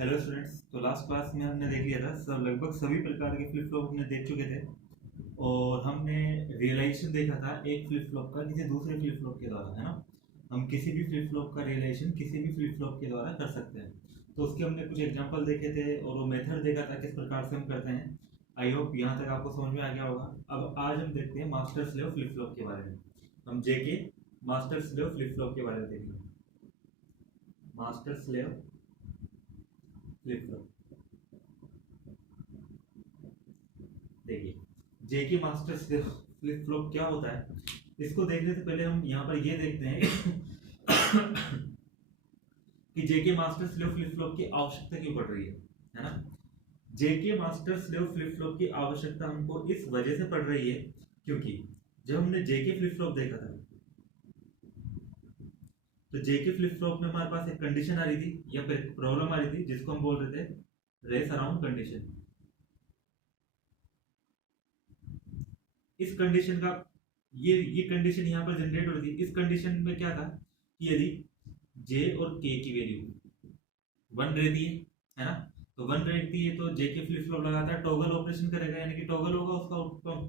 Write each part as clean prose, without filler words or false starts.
Hello students. तो last class में हमने देख लिया था सब लगभग सभी प्रकार के फ्लिप फ्लॉप हमने देख चुके थे और हमने रियलाइजेशन देखा था एक फ्लिप फ्लॉप का किसी दूसरे फ्लिप फ्लॉप के द्वारा, है ना। हम किसी भी फ्लिप फ्लॉप का रियलाइजेशन किसी भी फ्लिप फ्लॉप के द्वारा कर सकते हैं। तो उसके हमने कुछ एग्जांपल देखे थे और वो मेथड देखा था किस प्रकार से हम करते हैं। आई होप यहाँ तक आपको समझ में आ गया होगा। अब आज हम देखते हैं मास्टर स्लेव फ्लिप फ्लॉप के बारे में। हम जेके मास्टर स्लेव फ्लिप फ्लॉप के बारे में देखेंगे। मास्टर स्लेव फ्लिप फ्लॉप देखिए, जेके मास्टर फ्लिप फ्लॉप क्या होता है इसको देखने से पहले हम यहाँ पर ये देखते हैं कि जेके मास्टर स्लेव फ्लिप फ्लॉप की आवश्यकता क्यों पड़ रही है ना। जेके मास्टर स्लेव फ्लिप फ्लॉप की आवश्यकता हमको इस वजह से पड़ रही है क्योंकि जब हमने जेके फ्लिप फ्लॉप देखा था तो जेके फ्लिप फ्लॉप में हमारे पास एक कंडीशन आ रही थी या फिर प्रॉब्लम आ रही थी जिसको हम बोल रहे थे रेस अराउंड कंडीशन। इस कंडीशन का ये कंडीशन यहाँ पर जनरेट हो रही थी। इस कंडीशन में क्या था कि यदि जे और के की वैल्यू वन रहती है ना, तो वन रहती है तो जे के फ्लिप फ्लॉप लगातार टॉगल ऑपरेशन करेगा, यानी कि टॉगल होगा उसका आउटकम।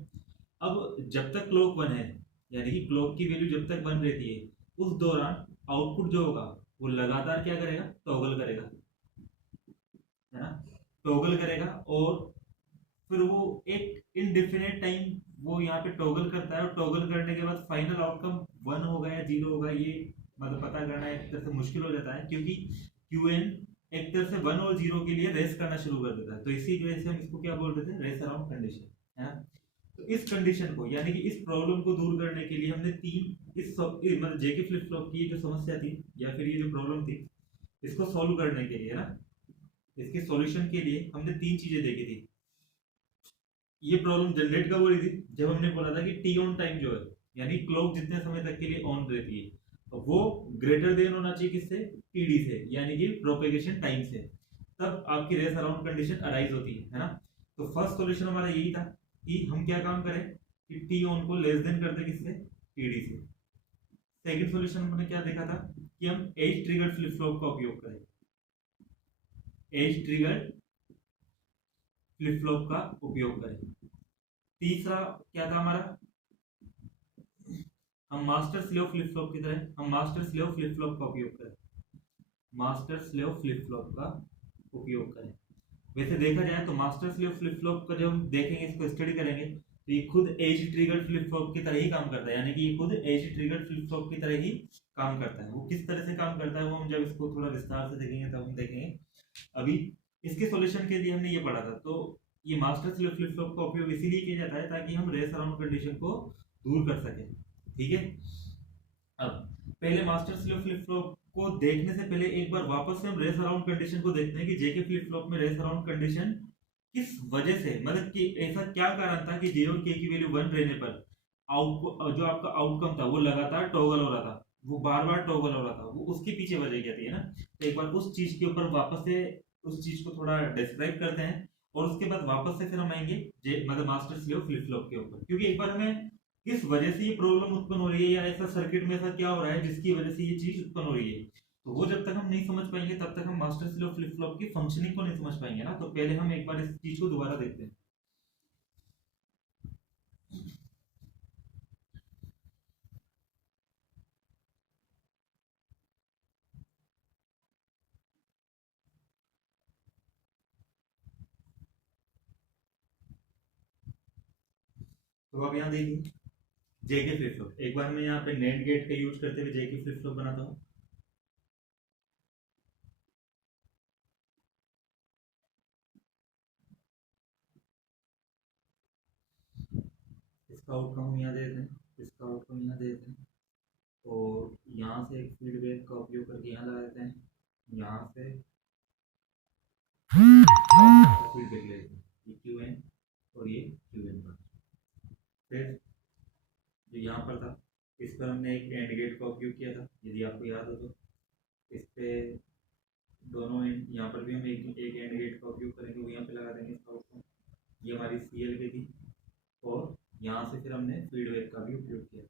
अब जब तक क्लॉक वन है, यानी कि क्लॉक की वैल्यू जब तक वन रहती है, उस दौरान आउटपुट जो होगा वो लगातार क्या करेगा, टॉगल करेगा, है ना। टॉगल करेगा और फिर वो एक इनडिफिनिट टाइम वो यहाँ पे टॉगल करता है और टॉगल करने के बाद फाइनल आउटकम वन होगा या जीरो होगा, ये मतलब पता करना एक तरह से मुश्किल हो जाता है क्योंकि क्यूएन एक तरह से वन और जीरो के लिए रेस करना शुरू कर देता है। तो इसी वजह से हम इसको क्या बोल रहे थे, रेस अराउंड कंडीशन, है ना। तो इस कंडीशन को यानी कि इस प्रॉब्लम को दूर करने के लिए हमने तीन मतलब जेके फ्लिप फ्लॉप की जो समस्या थी या फिर ये जो प्रॉब्लम थी इसको सॉल्व करने के लिए, ना, इसके सॉल्यूशन के लिए हमने तीन चीजें देखी थी। ये प्रॉब्लम जनरेट कब हो रही थी, जब हमने बोला था कि टी ऑन टाइम जो है यानी क्लॉक जितने समय तक के लिए ऑन रहती है वो ग्रेटर देन होना चाहिए किससे, टीडी से, यानी कि प्रोपेगेशन टाइम से। तब आपकी रेस अराउंड कंडीशन अराइज होती है ना। तो फर्स्ट सॉल्यूशन हमारा यही था कि हम क्या काम करें कि टी ऑन को लेस देन कर दे किससे, टीडी से। सेकंड सॉल्यूशन हमने क्या देखा था कि हम एज ट्रिगर्ड फ्लिप फ्लॉप का उपयोग करें, एज ट्रिगर्ड फ्लिप फ्लॉप का उपयोग करें। तीसरा क्या था हमारा, हम मास्टर स्लेव फ्लिप फ्लॉप की तरह हम मास्टर स्लेव फ्लिप फ्लॉप का उपयोग करें, मास्टर स्लेव फ्लिप फ्लॉप का उपयोग करें। वैसे देखा जाए तो मास्टर स्लेव फ्लिप फ्लॉप का जब हम देखेंगे, इसको स्टडी करेंगे तो ये खुद एज ट्रिगर्ड फ्लिप फ्लॉप की तरह ही काम करता है, यानी कि ये खुद एज ट्रिगर्ड फ्लिप फ्लॉप की तरह ही काम करता है। वो किस तरह से काम करता है वो हम जब इसको थोड़ा विस्तार से देखेंगे तब हम देखेंगे। अभी इसके सॉल्यूशन के लिए हमने ये पढ़ा था। तो ये मास्टर स्लेव फ्लिप फ्लॉप का उपयोग इसीलिए किया जाता है ताकि हम रेस अराउंड कंडीशन को दूर कर सकें, ठीक है। अब पहले मास्टर स्लेव फ्लिप फ्लॉप को देखने से पहले एक बार वापस से हम रेस अराउंड कंडीशन को देखते हैं कि जेके फ्लिप फ्लॉप में रेस अराउंड कंडीशन किस वजह से, मतलब कि ऐसा क्या कारण था कि जे और के की वैल्यू वन रहने पर आउट जो आपका आउटकम था वो लगातार टॉगल हो रहा था, वो बार बार टॉगल हो रहा था, वो उसके पीछे वजह क्या थी, है ना। तो एक बार उस चीज के ऊपर वापस से उस चीज को थोड़ा डिस्क्राइब करते हैं और उसके बाद वापस से फिर हम आएंगे जे मतलब मास्टर स्लेव फ्लिप फ्लॉप के ऊपर, क्योंकि एक बार हमें किस वजह से ये प्रॉब्लम उत्पन्न हो रही है या ऐसा सर्किट में ऐसा क्या हो रहा है जिसकी वजह से ये चीज उत्पन्न हो रही है, तो वो जब तक हम नहीं समझ पाएंगे तब तक हम मास्टर स्लेव फ्लिप फ्लॉप की फंक्शनिंग को नहीं समझ पाएंगे ना। तो पहले हम एक बार इस चीज को दोबारा देखते हैं। तो अब यहाँ देखिए जेके फ्लिप फ्लॉप, एक बार मैं यहाँ पे नेट गेट का यूज करते हुए जेके फ्लिप फ्लॉप बनाता हूँ। इसका आउटकम हम यहाँ दे देते हैं, इसका आउटकम यहाँ दे देते हैं और यहाँ से एक फीडबैक का उपयोग करके यहाँ लगा देते हैं, यहाँ से फीडबैक ले लेते हैं, ये क्यू एन और ये क्यू एन पर। फिर जो यहाँ पर था इस पर हमने एक एंड गेट का उपयोग किया था, यदि आपको याद हो तो। इस पे दोनों यहाँ पर भी हम एक एंड गेट का उपयोग करेंगे, वो यहाँ पे लगा देंगे इसका आउटकम। ये हमारी सी एल की थी और यहाँ से फिर हमने फीडबैक का भी उपयोग किया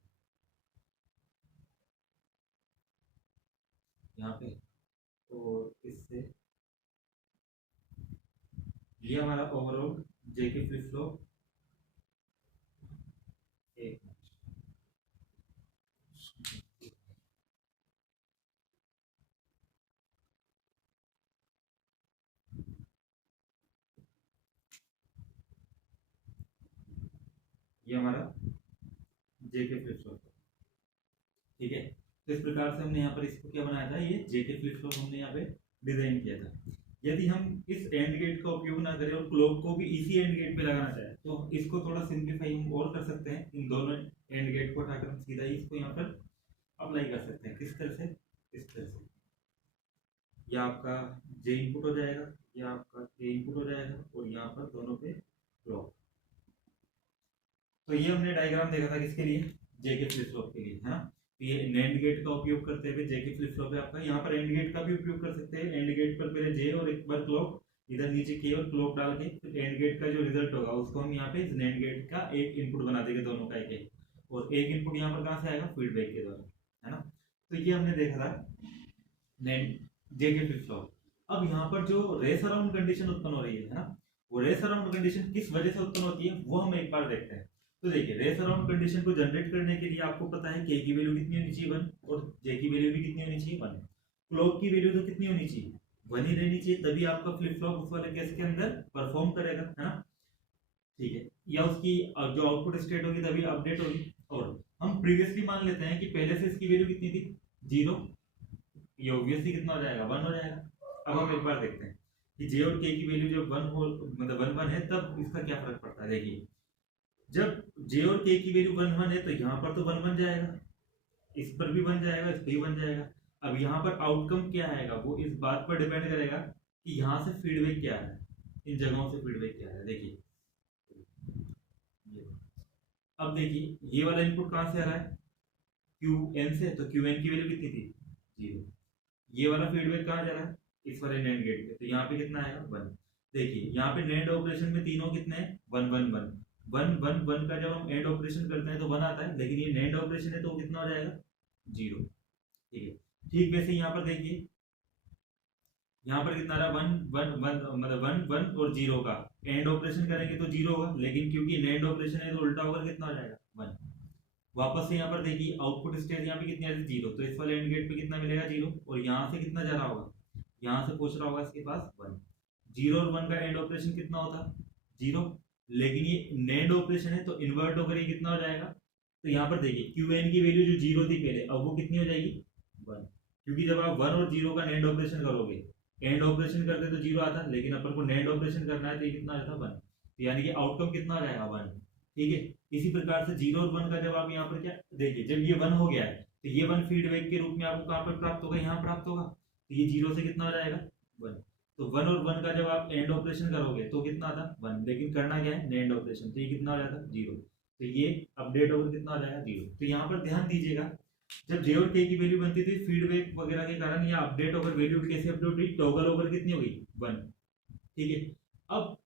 यहाँ पे, और इससे ये हमारा ओवरऑल जेके फ्लिप फ्लॉप। एक ये हमारा जेके फ्लिप फ्लॉप, ठीक है। तो इस प्रकार से हमने यहाँ पर इसको क्या बनाया था, ये जेके फ्लिप फ्लॉप हमने यहाँ पे डिजाइन किया था। यदि हम इस एंड गेट का उपयोग ना करें और क्लॉक को भी इसी एंड गेट पे लगाना चाहे तो इसको थोड़ा सिंप्लीफाई हम और कर सकते हैं। इन दोनों एंड गेट को उठाकर हम सीधा ही इसको यहाँ पर अप्लाई कर सकते हैं। किस तरह से, इस तरह से, यह आपका जे इनपुट हो जाएगा, यह आपका के इनपुट हो जाएगा और यहाँ पर दोनों पे क्लॉक। तो ये हमने डायग्राम देखा था किसके लिए, जेके फ्लिप फ्लॉप के लिए, है ना। तो ये नैंड गेट का उपयोग करते हुए जेके फ्लिप फ्लॉप है आपका। यहाँ पर एंड गेट का भी उपयोग कर सकते हैं। एंड गेट पर पहले जे और एक बार क्लॉक, इधर नीचे के और क्लॉक डाल के फिर एंड गेट का जो रिजल्ट होगा उसको हम यहाँ पे नैंड गेट का एक इनपुट बना देंगे, दोनों का एक एक, और एक इनपुट यहाँ पर कहाँ से आएगा, फीडबैक के द्वारा, है ना। तो ये हमने देखा था नैंड जेके फ्लिप फ्लॉप। अब यहाँ पर जो रेस अराउंड कंडीशन उत्पन्न हो रही है ना, वो रेस अराउंड कंडीशन किस वजह से उत्पन्न होती है वो हम एक बार देखते हैं। तो देखिए रेस अराउंड कंडीशन को जनरेट करने के लिए आपको पता है के की वैल्यू कितनी होनी चाहिए, 1, और जे की वैल्यू भी कितनी होनी चाहिए, 1। क्लॉक की वैल्यू तो कितनी होनी चाहिए, 1 ही रहनी चाहिए, तभी आपका फ्लिप फ्लॉप उस वाले केस के अंदर परफॉर्म करेगा, है ना, ठीक है। या उसकी जो आउटपुट स्टेट होगी तभी अपडेट होगी। और हम प्रीवियसली मान लेते हैं कि पहले से इसकी वैल्यू कितनी थी, 0, ये ऑब्वियसली कितना हो जाएगा, 1 हो जाएगा। अब हम एक बार देखते हैं कि जे और के की वैल्यू जब 1 हो, मतलब 1 1 है, तब इसका क्या फर्क पड़ता है। देखिए जब जे और के की वैल्यू 1 1 है तो यहाँ पर तो 1 बन जाएगा, इस पर भी बन जाएगा, इस पर भी बन जाएगा। अब यहाँ पर आउटकम क्या आएगा वो इस बात पर डिपेंड करेगा कि यहाँ से फीडबैक क्या है, इन जगहों से फीडबैक क्या है। देखिए अब देखिए ये वाला इनपुट कहाँ से आ रहा है, क्यू एन से, तो क्यू एन की वैल्यू कितनी थी, 0। ये वाला फीडबैक कहाँ जा रहा है, इस वाले नैंड गेट पे, तो यहाँ पे कितना आएगा, 1। देखिए यहाँ पे नैंड ऑपरेशन में तीनों कितने हैं, 1 1 1 1 1 1 का जब हम एंड ऑपरेशन करते हैं तो 1 आता है, लेकिन ये नैंड ऑपरेशन है तो कितना हो जाएगा, 0, ठीक है। ठीक वैसे यहाँ पर देखिए यहाँ पर कितना रहा, 1 1 1, मतलब 1 1 और 0 का एंड ऑपरेशन करेंगे तो 0 होगा, लेकिन क्योंकि नैंड ऑपरेशन है तो उल्टा होकर कितना हो जाएगा, 1। वापस से यहाँ पर देखिए आउटपुट स्टेज यहाँ पे कितनी आ रही है, 0, तो इस वाले एंड गेट पे कितना मिलेगा, 0, और यहाँ से कितना जा रहा होगा, यहाँ से पहुंच रहा होगा इसके पास 1। 0 और 1 का एंड ऑपरेशन कितना होता, 0, लेकिन ये नैंड ऑपरेशन है तो इन्वर्ट होकर ये कितना हो जाएगा। तो यहाँ पर देखिए क्यू एन की वैल्यू जो 0 थी पहले, अब वो कितनी हो जाएगी, 1, क्योंकि जब आप 1 और 0 का नैंड ऑपरेशन करोगे, एंड ऑपरेशन करते तो 0 आता, लेकिन अपन को नैंड ऑपरेशन करना है तो ये कितना आता, 1, तो यानी कि आउटकम कितना आ जाएगा, 1, ठीक है। इसी प्रकार से 0 और 1 का जब आप यहाँ पर क्या देखिए, जब ये 1 हो गया है तो ये 1 फीडबैक के रूप में आपको कहाँ पर प्राप्त होगा, यहाँ प्राप्त होगा, तो ये 0 से कितना हो जाएगा, 1। तो 1 और 1 का जब आप एंड ऑपरेशन करोगे तो कितना आता, 1, लेकिन करना क्या है, नैंड ऑपरेशन, तो ये कितना हो जाता, 0, तो ये अपडेट होकर कितना हो जाएगा, 0। तो यहाँ पर ध्यान दीजिएगा जब जे और के की वैल्यू बनती थी फीडबैक वगैरह के कारण या अपडेट होकर वैल्यू कैसे अपडेट हुई, टॉगल ओवर कितनी होगी, 1, ठीक है। अब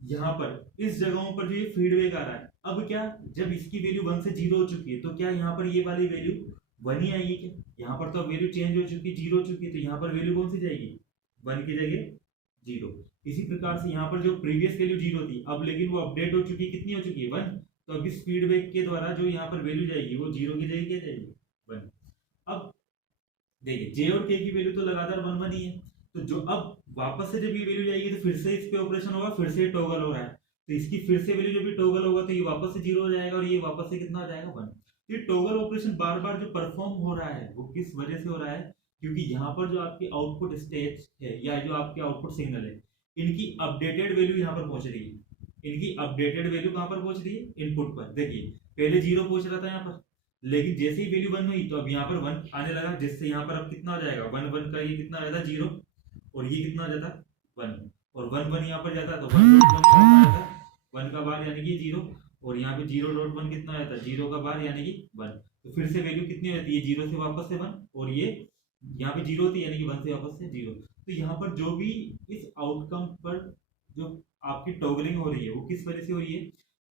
यहाँ पर इस जगहों पर जो ये फीडबैक आ रहा है, अब क्या जब इसकी वैल्यू 1 से 0 हो चुकी है तो क्या यहाँ पर ये वाली वैल्यू 1 ही आएगी क्या, यहाँ पर तो वैल्यू चेंज हो चुकी है, 0 हो चुकी है, तो यहाँ पर वैल्यू कौन सी जाएगी, 1 की जगह 0। इसी प्रकार से यहाँ पर जो प्रीवियस वैल्यू 0 थी, अब लेकिन वो अपडेट हो चुकी है, कितनी हो चुकी है, 1, तो अब इस फीडबैक के द्वारा जो यहाँ पर वैल्यू जाएगी वो 0 की जगह क्या जाएगी, 1। अब देखिए जे और के की वैल्यू तो लगातार 1 1 ही है, तो जो अब वापस से जब ये वैल्यू जाएगी तो फिर से इस पे ऑपरेशन होगा, फिर से टॉगल हो रहा है, तो इसकी फिर से वैल्यू जब भी टॉगल होगा तो ये वापस से 0 हो जाएगा और ये वापस से कितना हो जाएगा, 1। ये टॉगल ऑपरेशन बार बार जो परफॉर्म हो रहा है वो किस वजह से हो रहा है, क्योंकि यहाँ पर जो आपकी आउटपुट स्टेज है या जो आपके आउटपुट सिग्नल है, इनकी अपडेटेड वैल्यू यहाँ पर पहुंच रही है। इनकी अपडेटेड वैल्यू कहाँ पर पहुंच रही है, इनपुट पर। देखिए पहले 0 पहुंच रहा था यहाँ पर, लेकिन जैसे ही वैल्यू 1 हुई तो अब यहाँ पर 1 आने लगा, जिससे यहाँ पर अब कितना हो जाएगा, 1 1 का ये कितना आ जाता, 0, और ये कितना आ जाता, 1, और 1 1 यहाँ पर जाता तो 1.1 जाता, 1 का बार यानी कि 0, और यहाँ पे 0.1 कितना आ जाता, 0 का बार यानी कि 1, तो फिर से वैल्यू कितनी हो जाती है, 0 से वापस से 1, और ये यहाँ पे 0 थी यानी कि 1 से वापस से 0। तो यहाँ पर जो भी इस आउटकम पर जो आपकी टॉगलिंग हो रही है वो किस वजह से हो रही है,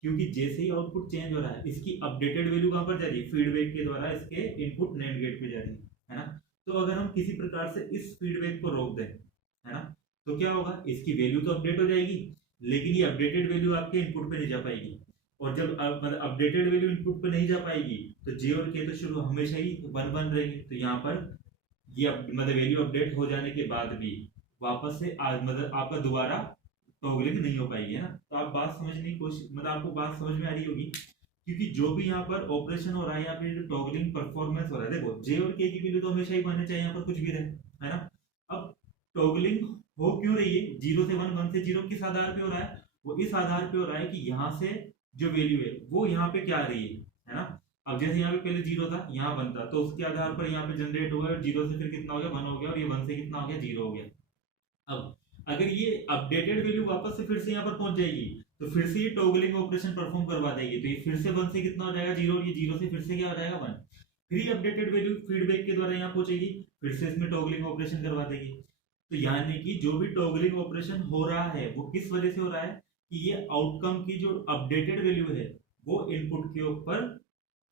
क्योंकि जैसे ही आउटपुट चेंज हो रहा है इसकी अपडेटेड वैल्यू कहां पर जा रही है, फीडबैक के द्वारा इसके इनपुट नैंड गेट पे जा रही है ना। तो अगर हम किसी प्रकार से इस फीडबैक को रोक दें, है ना, तो क्या होगा, इसकी वैल्यू तो अपडेट हो जाएगी, लेकिन ये अपडेटेड वैल्यू आपके इनपुट पे नहीं जा पाएगी। और जब मतलब अपडेटेड वैल्यू इनपुट पे नहीं जा पाएगी तो जे और के तो शुरू हमेशा ही 1 1 रहेंगे। तो यहाँ पर ये मतलब वैल्यू अपडेट हो जाने के बाद भी वापस से मतलब आपका दोबारा टॉगलिंग नहीं हो पाएगी, है ना। तो आप बात समझने की कोशिश, मतलब आपको बात समझ में आ रही होगी, क्योंकि जो भी यहाँ पर ऑपरेशन हो रहा है, यहाँ पे जो टॉगलिंग परफॉर्मेंस हो रहा है, देखो जे और के की वैल्यू तो हमेशा ही बनने चाहिए, यहाँ पर कुछ भी रहे, है ना। अब टॉगलिंग हो क्यों रही है, 0 से 1 1 से 0 किस आधार पे हो रहा है, वो इस आधार पे हो रहा है कि यहाँ से जो वैल्यू है वो यहाँ पे क्या आ रही है ना। अब जैसे यहाँ पे पहले 0 था, यहाँ 1 था, तो उसके आधार पर यहाँ पे जनरेट हुआ और 0 से फिर कितना हो गया, 1 हो गया, और ये 1 से कितना हो गया, 0 हो गया। अब अगर ये अपडेटेड वैल्यू वापस से फिर से यहाँ पर पहुंच जाएगी तो फिर से ये टॉगलिंग ऑपरेशन परफॉर्म करवा देगी, तो ये फिर से 1 से कितना हो जाएगा, 0, और ये 0 से फिर से क्या हो जाएगा, 1। फिर ये अपडेटेड वैल्यू फीडबैक के द्वारा यहाँ पहुंचेगी, फिर से इसमें टॉगलिंग ऑपरेशन करवा देगी। तो यानी कि जो भी टॉगलिंग ऑपरेशन हो रहा है वो किस वजह से हो रहा है, कि ये आउटकम की जो अपडेटेड वैल्यू है वो इनपुट के ऊपर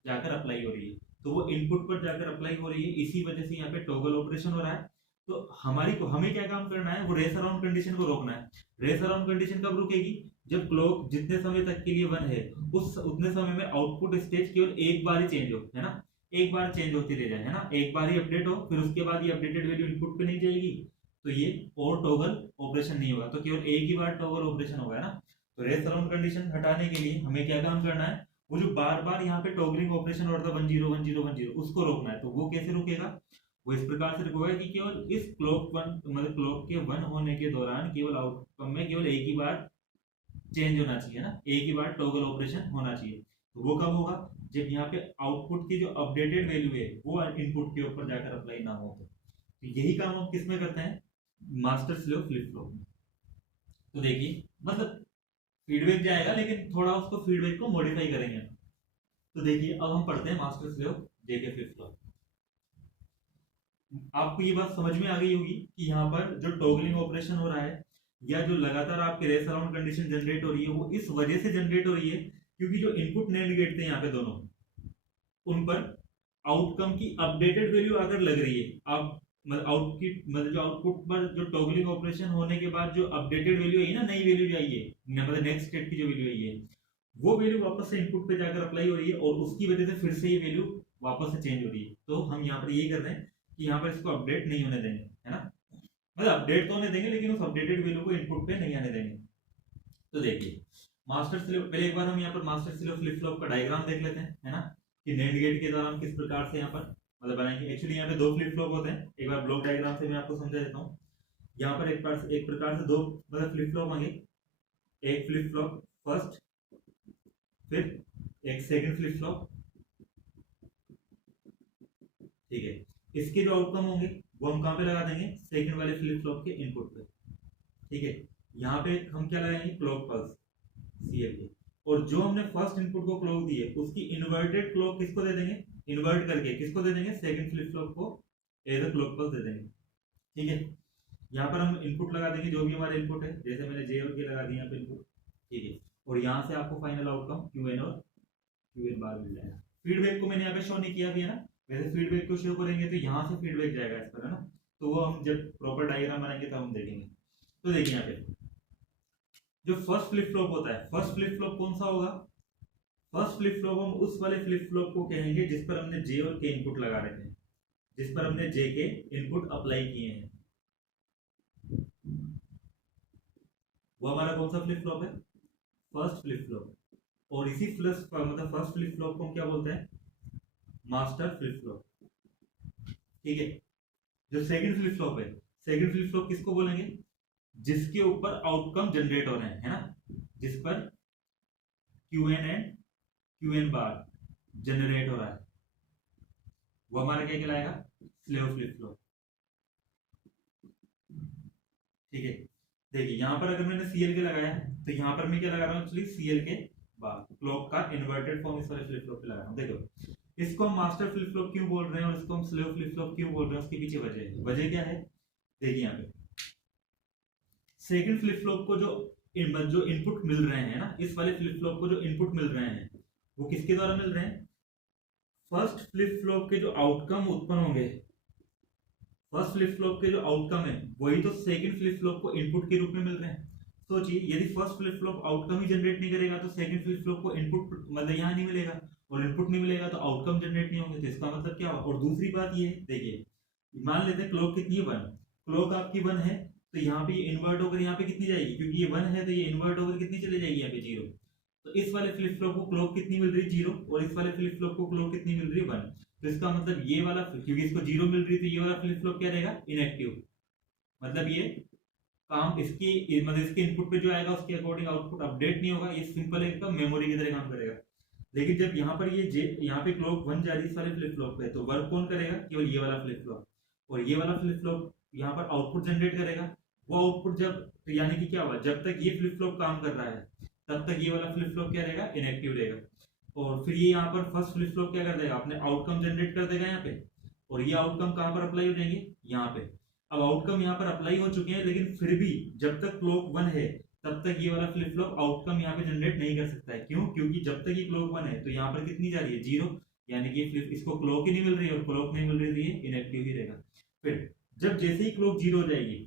जाकर अप्लाई हो रही है, तो वो इनपुट पर जाकर अप्लाई हो रही है, इसी वजह से यहाँ पे टॉगल ऑपरेशन हो रहा है। तो हमें क्या काम करना है, वो रेस अराउंड कंडीशन को रोकना है। रेस अराउंड कंडीशन कब रुकेगी, जब क्लॉक जितने समय तक के लिए 1 है उस उतने समय में आउटपुट स्टेज केवल एक बार ही चेंज हो, है ना, एक बार चेंज होती रह जाए, है ना, एक बार ही अपडेट हो, फिर उसके बाद ये अपडेटेड वैल्यू इनपुट पे नहीं जाएगी, तो ये और टॉगल ऑपरेशन नहीं होगा, तो केवल एक ही बार टॉगल ऑपरेशन होगा, है ना। तो रेस अराउंड कंडीशन हटाने के लिए हमें क्या काम करना है, वो जो बार बार यहाँ पे टॉगलिंग ऑपरेशन हो रहा था 1 0 1 0 1 0 उसको रोकना है। तो वो कैसे रुकेगा, वो इस प्रकार से रुकेगा कि केवल इस क्लॉक 1 मतलब क्लॉक के 1 होने के दौरान केवल आउटकम में केवल एक ही बार चेंज होना चाहिए ना, एक ही बार टॉगल ऑपरेशन होना चाहिए। तो वो कब होगा, जब यहाँ पे आउटपुट की जो अपडेटेड वैल्यू है वो इनपुट के ऊपर जाकर अप्लाई ना हो। तो यही काम हम किस में करते हैं, मास्टर स्लेव फ्लिप फ्लॉप में। तो देखिए मतलब फीडबैक जाएगा लेकिन थोड़ा उसको फीडबैक को मॉडिफाई करेंगे। तो देखिए अब हम पढ़ते हैं master slave JK flip flop. आपको ये बात समझ में आ गई होगी कि यहाँ पर जो टॉगलिंग ऑपरेशन हो रहा है या जो लगातार आपके रेस अराउंड कंडीशन जनरेट हो रही है वो इस वजह से जनरेट हो रही है क्योंकि जो इनपुट नैंड गेट थे यहाँ पे दोनों, उन पर आउटकम की अपडेटेड वैल्यू अगर लग रही है, आप मतलब जो आउटपुट पर जो टॉगलिंग ऑपरेशन होने के बाद जो अपडेटेड वैल्यू आई है ना, नई वैल्यू जो आई है, मतलब नेक्स्ट स्टेट की जो वैल्यू आई है, वो वैल्यू वापस से इनपुट पे जाकर अप्लाई हो रही है और उसकी वजह से फिर से ये वैल्यू वापस से चेंज हो रही है। तो हम यहाँ पर ये कर रहे हैं कि यहाँ पर इसको अपडेट नहीं होने देंगे, है ना, मतलब अपडेट तो होने देंगे लेकिन उस अपडेटेड वैल्यू को इनपुट पे नहीं आने देंगे। तो देखिए मास्टर स्लेव, पहले एक बार हम यहाँ पर मास्टर स्लेव फ्लिप फ्लॉप का डायग्राम देख लेते हैं, है ना, कि नैंड गेट के दौरान किस प्रकार से यहाँ पर मतलब बनाएंगे। एक्चुअली यहाँ पे 2 फ्लिप फ्लॉप होते हैं, एक बार ब्लॉक डायग्राम से मैं आपको समझा देता हूँ। यहाँ पर एक प्रकार से 2 मतलब फ्लिप फ्लॉप होंगे, एक फ्लिप फ्लॉप फर्स्ट, फिर एक सेकंड फ्लिप फ्लॉप, ठीक है। इसके जो आउटकम होंगे वो हम कहाँ पे लगा देंगे, सेकंड वाले फ्लिप फ्लॉप के इनपुट पे, ठीक है। यहाँ पे हम क्या लगाएंगे, क्लॉक पल्स सीएल के, और जो हमने फर्स्ट इनपुट को क्लॉक दी है उसकी इन्वर्टेड क्लॉक किसको दे देंगे, इन्वर्ट करके किसको दे देंगे, सेकंड फ्लिप फ्लॉप को एज अ क्लॉक पल्स दे देंगे, ठीक है। यहाँ पर हम इनपुट लगा देंगे जो भी हमारे इनपुट है, जैसे मैंने जे और के लगा दिया यहाँ पे इनपुट, ठीक है। और यहाँ से आपको फाइनल आउटकम क्यूएन और क्यूएन बार मिल जाएगा। फीडबैक को मैंने यहाँ पे शो नहीं किया भी, है ना, वैसे फीडबैक को शो करेंगे तो यहाँ से फीडबैक जाएगा इस पर, है ना, तो वो हम जब प्रॉपर डायग्राम बनाएंगे तब हम देखेंगे। तो देखिए यहाँ पे जो फर्स्ट फ्लिप फ्लॉप होता है, फर्स्ट फ्लिप फ्लॉप कौन सा होगा, फर्स्ट फ्लिप फ्लॉप हम उस वाले फ्लिप फ्लॉप को कहेंगे जिस पर हमने जे और के इनपुट लगा रहे थे, जिस पर हमने जे के इनपुट अप्लाई किए हैं, वो हमारा कौन सा फ्लिप फ्लॉप है, फर्स्ट फ्लिप फ्लॉप। और इसी प्लस मतलब फर्स्ट फ्लिप फ्लॉप को हम क्या बोलते हैं, मास्टर फ्लिप फ्लॉप, ठीक है। जो सेकंड फ्लिप फ्लॉप है, सेकंड फ्लिप फ्लॉप किसको बोलेंगे, जिसके ऊपर आउटकम जनरेट हो रहे हैं, है ना, जिस पर QN and QN bar generate हो रहा है, वो हमारा क्या कहलाएगा, स्लेव फ्लिप फ्लॉप, ठीक है। देखिए यहाँ पर अगर मैंने सीएल के लगाया तो यहाँ पर मैं क्या लगा रहा हूँ, एक्चुअली सीएल के बाद क्लॉक का इन्वर्टेड फॉर्म इस वाले फ्लिप फ्लॉप पे लगा रहा हूँ। देखो इसको हम मास्टर फ्लिप फ्लॉप क्यों बोल रहे हैं और इसको हम स्लेव फ्लिप फ्लॉप क्यों बोल रहे हैं, उसके पीछे वजह क्या है। देखिए यहाँ पे सेकंड फ्लिप फ्लॉप को जो इनपुट मिल रहे हैं ना, इस वाले फ्लिप फ्लॉप को जो इनपुट मिल रहे हैं वो किसके द्वारा मिल रहे हैं, फर्स्ट फ्लिप फ्लॉप के जो आउटकम उत्पन्न होंगे, फर्स्ट फ्लिप फ्लॉप के जो आउटकम है वही तो सेकंड फ्लिप फ्लॉप को इनपुट के रूप में मिल रहे हैं। सोचिए यदि फर्स्ट फ्लिप फ्लॉप आउटकम ही जनरेट नहीं करेगा तो सेकंड फ्लिप फ्लॉप को इनपुट मतलब यहाँ नहीं मिलेगा, और इनपुट नहीं मिलेगा तो आउटकम जनरेट नहीं होंगे, तो इसका मतलब क्या होगा। और दूसरी बात ये है, देखिए मान लेते हैं क्लॉक कितनी है 1, क्लॉक आपकी 1 है तो यहाँ पे इन्वर्ट होकर यहाँ पे कितनी जाएगी, क्योंकि ये 1 है तो ये इन्वर्ट होकर कितनी चले जाएगी यहाँ पे 0। तो इस वाले फ्लिप फ्लॉप को क्लॉक कितनी मिल रही है 0, और इस वाले फ्लिप फ्लॉप को क्लॉक कितनी मिल रही है 1। तो इसका मतलब ये वाला, क्योंकि इसको 0 मिल रही है तो ये वाला फ्लिप फ्लॉप क्या रहेगा, इनएक्टिव। मतलब ये काम इसकी मतलब इसके इनपुट पे जो आएगा उसके अकॉर्डिंग आउटपुट अपडेट नहीं होगा, ये सिंपल एक मेमोरी की तरह काम करेगा। लेकिन जब यहाँ पर ये यहाँ पे क्लॉक 1 जा रही है इस वाले फ्लिप फ्लॉप पे, तो वर्क कौन करेगा, केवल ये वाला फ्लिप फ्लॉप, और ये वाला फ्लिप फ्लॉप यहाँ पर आउटपुट जनरेट करेगा। वो आउटपुट जब, तो यानी कि क्या हुआ, जब तक ये फ्लिप फ्लॉप काम कर रहा है तब तक ये वाला फ्लिप फ्लॉप क्या रहेगा, इनएक्टिव रहेगा। और फिर ये यहाँ पर फर्स्ट फ्लिप फ्लॉप क्या कर देगा, अपने आउटकम जनरेट कर देगा यहाँ पे, और ये आउटकम कहाँ पर अप्लाई हो जाएंगे, यहाँ पे। अब आउटकम यहाँ पर अप्लाई हो चुके हैं, लेकिन फिर भी जब तक क्लॉक 1 है तब तक ये वाला फ्लिप फ्लॉप आउटकम यहाँ पे जनरेट नहीं कर सकता है। क्यों, क्योंकि जब तक ये क्लॉक 1 है तो यहाँ पर कितनी जा रही है 0, यानी कि फ्लिप इसको क्लॉक ही नहीं मिल रही है, और क्लॉक नहीं मिल रही है ये इनएक्टिव ही रहेगा। फिर जब जैसे ही क्लॉक 0 हो जाएगी,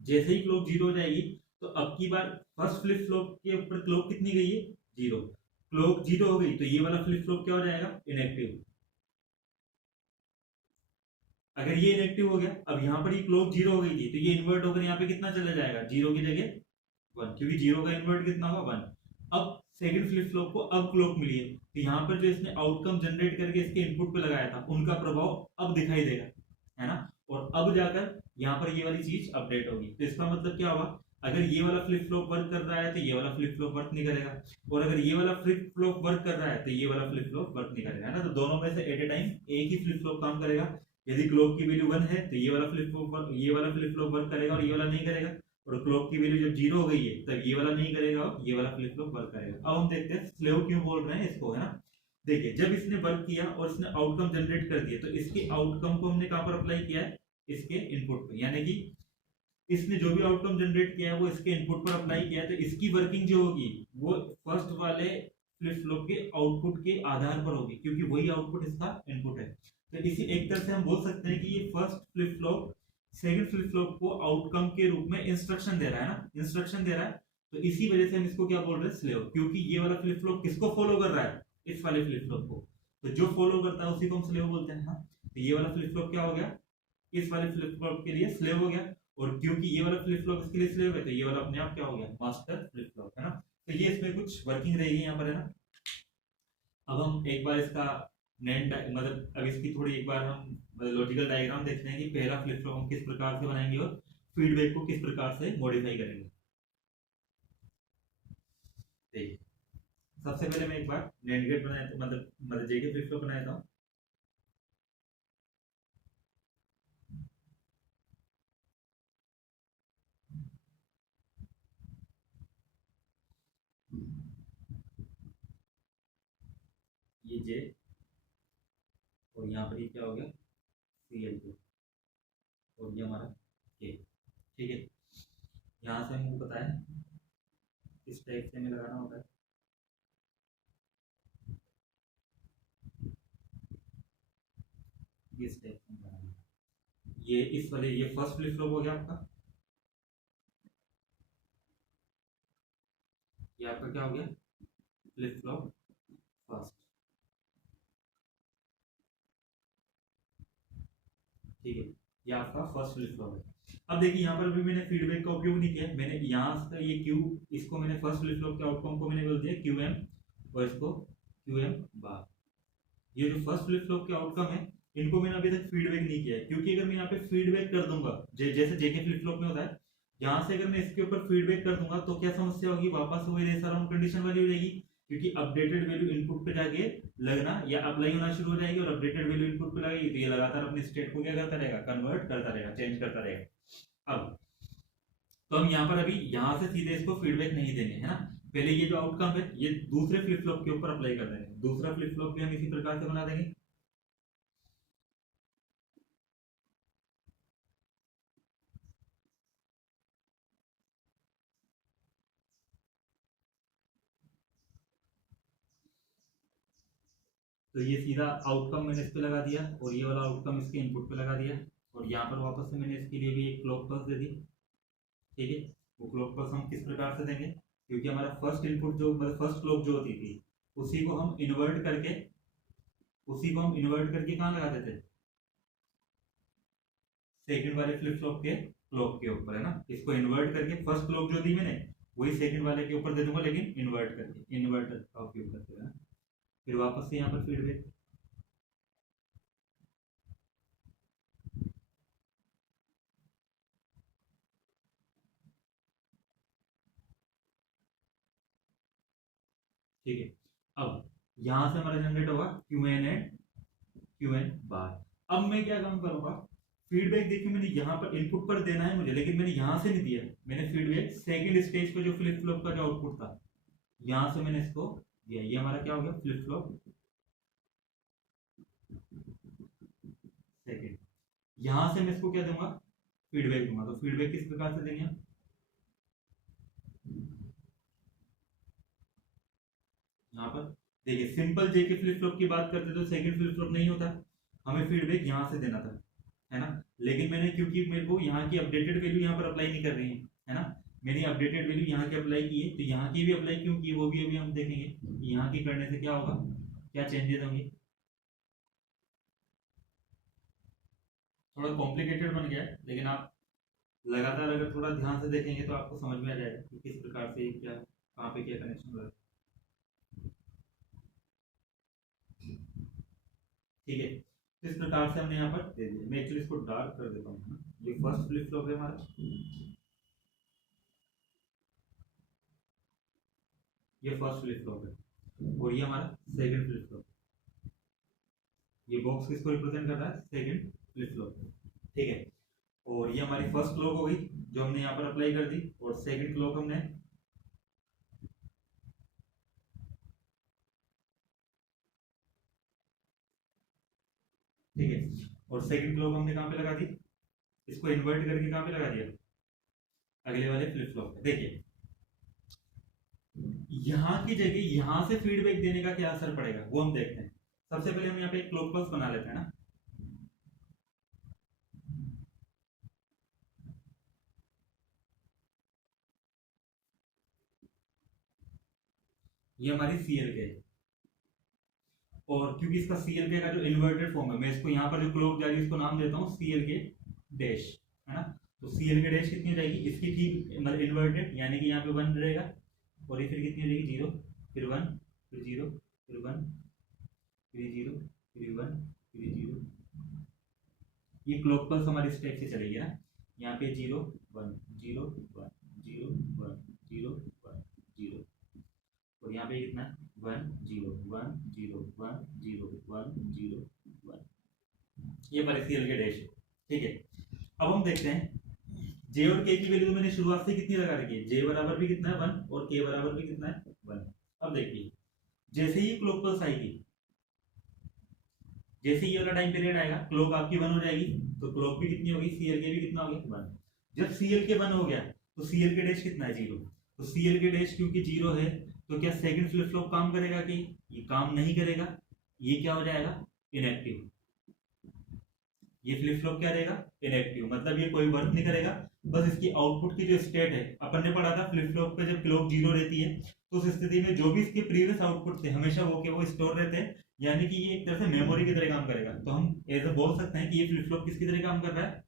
जैसे ही क्लॉक 0 हो जाएगी तो अब की बार फर्स्ट फ्लिप फ्लॉप के ऊपर क्लॉक कितनी गई है 0, क्लॉक 0 हो गई तो ये वाला फ्लिप फ्लॉप क्या हो जाएगा, इनएक्टिव। अगर ये इनएक्टिव हो गया, अब यहाँ पर ये क्लॉक 0 हो गई थी तो ये इन्वर्ट होकर यहाँ पे कितना चला जाएगा, 0 की जगह 1, क्योंकि 0 का इन्वर्ट कितना होगा 1। अब सेकंड फ्लिप फ्लॉप को अब क्लॉक मिली है तो यहाँ पर जो इसने आउटकम जनरेट करके इसके इनपुट पे लगाया था उनका प्रभाव अब दिखाई देगा, है ना। और अब जाकर यहाँ पर ये वाली चीज अपडेट होगी। तो इसका मतलब क्या होगा, अगर ये वाला फ्लिप फ्लॉप वर्क कर रहा है तो ये वाला फ्लिप फ्लॉप वर्क नहीं करेगा, और अगर ये वाला फ्लिप फ्लॉप वर्क कर रहा है तो ये वाला फ्लिप फ्लॉप वर्क नहीं करेगा, है ना। तो दोनों में से एट ए टाइम एक ही फ्लिप फ्लॉप काम करेगा। यदि क्लॉक की वैल्यू 1 है तो ये वाला फ्लिप फ्लॉप वर्क करेगा और ये वाला नहीं करेगा, और क्लॉक की वैल्यू जब 0 हो गई है तब ये वाला नहीं करेगा और ये वाला फ्लिप फ्लॉप वर्क करेगा। अब हम देखते हैं स्लेव क्यों बोल रहे हैं इसको, है ना। देखिए जब इसने वर्क किया और इसने आउटकम जनरेट कर दिया तो इसके आउटकम को हमने कहां पर अप्लाई किया है, इसके इनपुट पे, यानी कि इसने जो भी आउटकम जनरेट किया है वो इसके इनपुट पर अप्लाई किया है, तो इसकी वर्किंग जो होगी वो फर्स्ट वाले फ्लिप फ्लॉप के आउटपुट के आधार पर होगी, क्योंकि वही आउटपुट इसका इनपुट है। तो इसी एक तरह से हम बोल सकते हैं कि ये first flip flop second flip flop को आउटकम के रूप में इंस्ट्रक्शन दे रहा है ना, इंस्ट्रक्शन दे रहा है। तो इसी वजह से हम इसको क्या बोल रहे हैं, स्लेव, क्योंकि ये वाला फ्लिप फ्लॉप किसको फॉलो कर रहा है, इस वाले फ्लिप फ्लॉप को। तो जो फॉलो करता है उसी को हम स्लेव बोलते हैं। हाँ, तो ये वाला फ्लिप फ्लॉप क्या हो गया, इस वाले फ्लिप फ्लॉप के लिए स्लेव हो गया, और क्योंकि ये वाला फ्लिप फ्लॉप इसके लिए स्लेव है तो ये वाला अपने आप क्या हो गया, मास्टर फ्लिप फ्लॉप, है ना। तो ये इसमें कुछ वर्किंग रहेगी यहाँ पर, है ना। अब हम एक बार इसका मतलब अब इसकी थोड़ी एक बार हम लॉजिकल डायग्राम देखते हैं कि पहला फ्लिप फ्लॉप हम किस प्रकार से बनाएंगे और फीडबैक को किस प्रकार से मॉडिफाई करेंगे। देखिए सबसे पहले मैं एक बार नैंड गेट बनाया था, मतलब जेके फ्लिप फ्लॉप बनाया था। ये जे और यहाँ पर ये क्या हो गया, सीएल के, और ये हमारा के, ठीक है। यहाँ से हमको पता है इस टाइप से हमें लगाना होता है। इस टाइप से लगाना है। ये इस वाले ये फर्स्ट फ्लिप फ्लॉप हो गया आपका, ये आपका क्या हो गया, फ्लिप फ्लॉप फर्स्ट, ठीक है। ये आपका फर्स्ट फ्लिप फ्लॉप है। अब देखिए यहाँ पर भी मैंने फीडबैक का उपयोग नहीं किया, मैंने यहाँ से ये क्यू, इसको मैंने फर्स्ट फ्लिप फ्लॉप के आउटकम को मैंने बोल दिया क्यू एम, और इसको क्यू एम बार। ये जो फर्स्ट फ्लिप फ्लॉप के आउटकम है इनको मैंने अभी तक फीडबैक नहीं किया है, क्योंकि अगर मैं यहाँ पे फीडबैक कर दूंगा जैसे जेके फ्लिप फ्लॉप में होता है, यहाँ से अगर मैं इसके ऊपर फीडबैक कर दूंगा तो क्या समस्या होगी, वापस वही रेस अराउंड कंडीशन वाली हो जाएगी, क्योंकि अपडेटेड वैल्यू इनपुट पे जाके लगना या अप्लाई होना शुरू हो जाएगी, और अपडेटेड वैल्यू इनपुट पे लगेगी तो ये लगातार अपने स्टेट को क्या करता रहेगा, कन्वर्ट करता रहेगा, चेंज करता रहेगा। अब तो हम यहाँ पर अभी यहाँ से सीधे इसको फीडबैक नहीं देंगे, है ना। पहले ये जो आउटकम है ये दूसरे फ्लिप फ्लॉप के ऊपर अप्लाई कर देंगे, दूसरा फ्लिप फ्लॉप भी हम इसी प्रकार से बना देंगे। तो ये सीधा आउटकम मैंने इस पे लगा दिया और ये वाला आउटकम इसके इनपुट पे लगा दिया। और यहाँ पर वापस से मैंने इसके लिए भी एक क्लॉक पल्स दे दी। ठीक है, वो क्लॉक पल्स हम किस प्रकार से देंगे, क्योंकि हमारा फर्स्ट इनपुट जो मतलब फर्स्ट क्लॉक जो होती थी उसी को हम इन्वर्ट करके कहाँ लगाते थे, सेकंड वाले फ्लिप फ्लॉप के क्लॉक के ऊपर, है ना। इसको इन्वर्ट करके फर्स्ट क्लॉक जो दी मैंने वही सेकंड वाले के ऊपर दे दूंगा, लेकिन इन्वर्ट करके, इन्वर्टर का उपयोग करते हैं। फिर वापस से यहाँ पर फीडबैक, ठीक है। अब यहां से हमारा जनरेट होगा क्यूएन एंड क्यूएन बार। अब मैं क्या काम करूंगा, फीडबैक देखिए मैंने यहाँ पर इनपुट पर देना है मुझे, लेकिन मैंने यहां से नहीं दिया, मैंने फीडबैक सेकंड स्टेज पे जो फ्लिप फ्लॉप का जो आउटपुट था यहां से मैंने इसको दिया। ये हमारा क्या हो गया, फ्लिप फ्लॉप सेकंड। यहां से मैं इसको क्या दूंगा, फीडबैक दूंगा। तो फीडबैक किस प्रकार से देंगे, यहाँ पर देखिए सिंपल जे के फ्लिप फ्लॉप की बात करते तो सेकंड फ्लिप फ्लॉप नहीं होता, हमें फीडबैक यहाँ से देना था, है ना। लेकिन मैंने क्योंकि मेरे को यहाँ की अपडेटेड वैल्यू यहाँ पर अप्लाई नहीं कर रही है ना, मैंने अपडेटेड वैल्यू यहाँ की अप्लाई की है, तो यहाँ की भी अप्लाई क्यों की वो भी अभी हम देखेंगे। यहाँ की करने से क्या होगा, क्या चेंजेस होंगे। थोड़ा कॉम्प्लिकेटेड बन गया है, लेकिन आप लगातार अगर थोड़ा ध्यान से देखेंगे तो आपको समझ में आ जाएगा कि किस प्रकार से क्या कहाँ पे क्या कनेक्शन हो रहा है। ठीक है, तो इस प्रकार से हमने यहाँ पर दे दिया। मैं एक्चुअली इसको डार्क कर देता हूँ। ये फर्स्ट फ्लिप फ्लॉप है हमारा, ये फर्स्ट फ्लिप फ्लॉप है, और ये हमारा सेकंड फ्लिप फ्लॉप। ये बॉक्स किसको रिप्रेजेंट कर रहा है, सेकंड फ्लिप फ्लॉप। ठीक है, और ये हमारी फर्स्ट क्लॉक हो गई जो हमने यहाँ पर अप्लाई कर दी, और सेकंड क्लॉक हमने ठीक है, और सेकंड क्लॉक हमने कहाँ पे लगा दी, इसको इन्वर्ट करके कहाँ पे लगा दिया, अगले वाले फ्लिप फ्लॉप पे। देखिए यहाँ की जगह यहाँ से फीडबैक देने का क्या असर पड़ेगा वो हम देखते हैं। सबसे पहले हम यहाँ पे एक क्लॉक पल्स बना लेते हैं ना। ये हमारी सीएलके है, और क्योंकि इसका सीएलके का जो इन्वर्टेड फॉर्म है, मैं इसको यहाँ पर जो क्लॉक जा रही है इसको नाम देता हूँ सीएलके डैश, है ना। तो सीएलके डैश कितनी हो जाएगी, इसकी ठीक मतलब इन्वर्टेड, यानी कि यहाँ पे 1 रहेगा, और ये फिर कितनी हो जाएगी 0, फिर 1, फिर 0, फिर 1, फिर 0, फिर 1, फिर 0। ये क्लॉक पल्स हमारी इस टाइप से चलेगी ना, यहाँ पे 0 1 0 1 0 1 0 1 0, और यहाँ पे कितना 1 0 1 0 1 0 1 0 1। ये हमारे सीएल के डैश है। ठीक है, अब हम देखते हैं जे और के की वैल्यू तो मैंने शुरुआत से कितनी लगा रखी है, जे बराबर भी कितना है 1 और के बराबर भी कितना है 1। अब देखिए जैसे ही क्लॉक पल्स आएगी, जैसे ये वाला टाइम पीरियड आएगा क्लॉक आपकी 1 हो जाएगी, तो क्लॉक भी कितनी होगी, सीएल के भी कितना हो गया 1। जब सीएल के 1 हो गया तो सीएल के डैश कितना है 0, तो सीएल के डैश क्योंकि 0 है तो क्या सेकंड फ्लिप फ्लॉप काम करेगा कि ये काम नहीं करेगा, ये क्या हो जाएगा इनएक्टिव। ये फ्लिप फ्लॉप क्या रहेगा इनएक्टिव, मतलब ये कोई वर्क नहीं करेगा, बस इसकी आउटपुट की जो स्टेट है, अपन ने पढ़ा था फ्लिप फ्लॉप पे जब क्लॉक 0 रहती है तो उस स्थिति में जो भी इसके प्रीवियस आउटपुट थे हमेशा वो के वो स्टोर रहते हैं, यानी कि ये एक तरह से मेमोरी की तरह काम करेगा। तो हम ऐसा बोल सकते हैं कि ये फ्लिप फ्लॉप किसकी तरह काम कर रहा है,